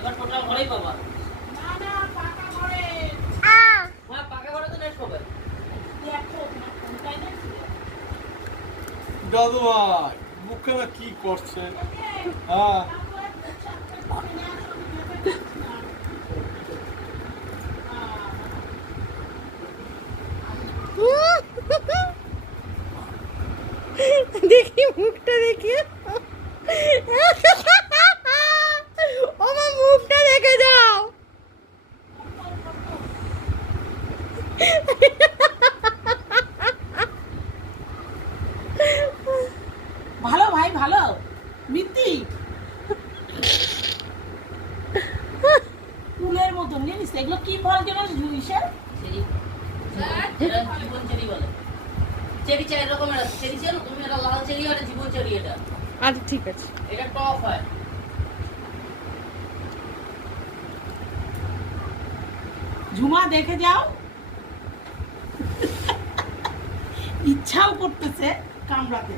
না না হ্যাঁ না না দাদু ভাই মুখখানা কি করছে? হ্যাঁ। দেখি মুখটা দেখি আমার মুখটা দেখে যাও ভালো ভাই ভালো। মিত্তি। ফুলের মতন জানিস এগুলো কি ফল যেন ইসের চেরি। চেরি বলে। চেরি চার আছে চেরি চেরি তুমি লাল চেরি আর জীবন চেরি এটা। আচ্ছা ঠিক আছে। এটা টপ হয়। ঝুমা দেখে যাও। ইচ্ছাও করতেছে কামড়াতে।